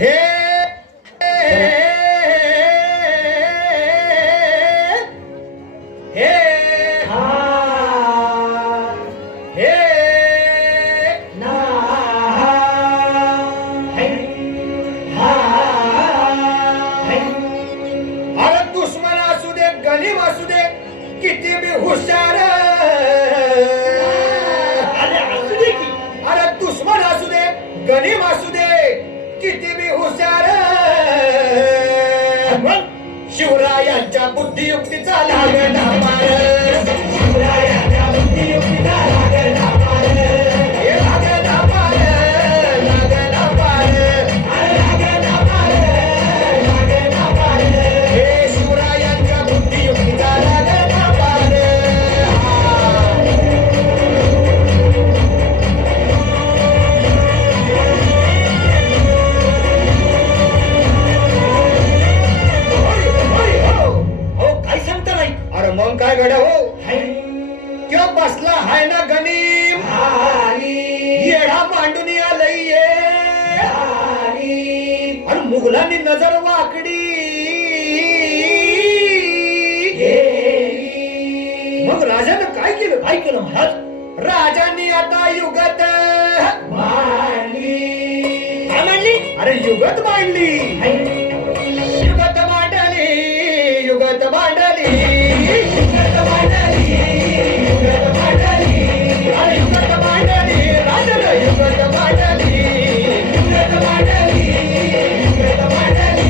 हे हे हा हे ना है हा है अरे दुश्मन असू दे गरीब असू दे किती बी हुशार अरे असू दे की अरे दुश्मन असू दे गरीब असू दे किती बी हुशार मग शिवरायांच्या बुद्धियुक्तीचा लागला मार शिवरायाच्या बुद्धियुक्तीचा लागला पार हे लागला मार लागला मार लागला पार लागला पार हे शिवरायांच्या बुद्धियुक्तीचा लागला मार हो काय सांगता नाही अरे मग काय घड्या हो है त्यो बसला हाय ना गणिम आली येडा मांडून आलंय ये आली आणि मुघलांनी नजर वाकडी गेली मग राजानं काय केलं काय केलं महाराज राजांनी आता युगत मांडली काय मांडली अरे युगत मांडली है युगत मांडली युगत मांडली युगत मांडली युगत मांडली अरे युगत मांडली राजानं युगत मांडली युगत मांडली युगत मांडली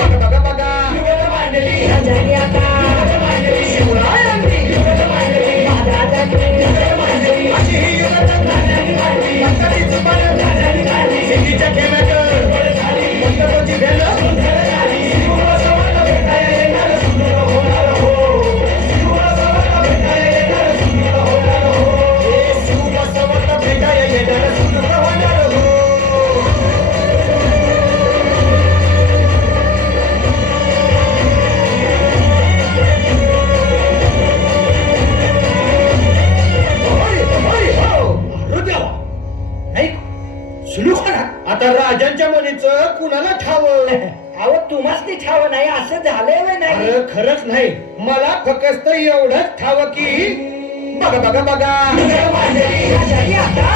बघा बघा बघा युगत मांडली राजाने आता युगत मांडली शिवरायांनी युगत मांडली महाराजांनी युगत मांडली अशी ही युगत राजाने मांडली पंढरीची पण राजाने मांडली सिद्धीच्या खेळात पंढरोची भेल शिवबसवत भेटाय येणार सुंदर होणार हो आता राजांच्या मनीचं कुणाला ठाव अहो तुम्हाच ती ठाव नाही असं झालंय व्हय नाही अरे खरंच नाही मला फक्त एवढंच ठाव की बघा बघा बघा राजाने आता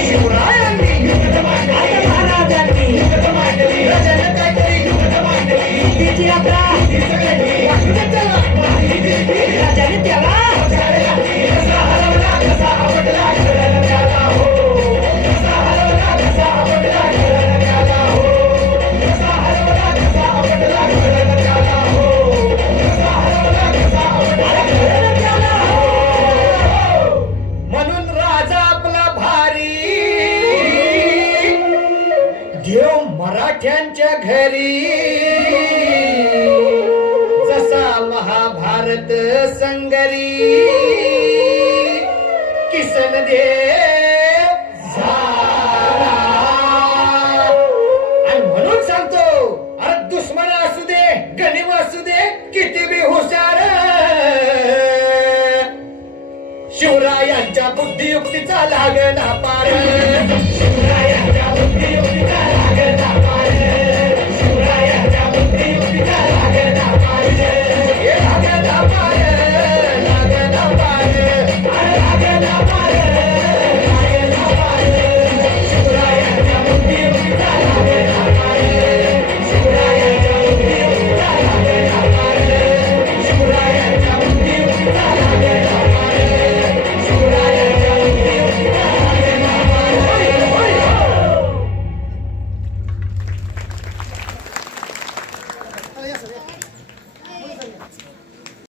शिवरायांनी आता महाराजांनी राजाने काहीतरी बुद्धीची यात्रा वाटू देत त्याला. राजाने त्याला म्हणून राजा आपला भारी देव मराठ्यांच्या घरी जसा महाभारत संगरी किसन दे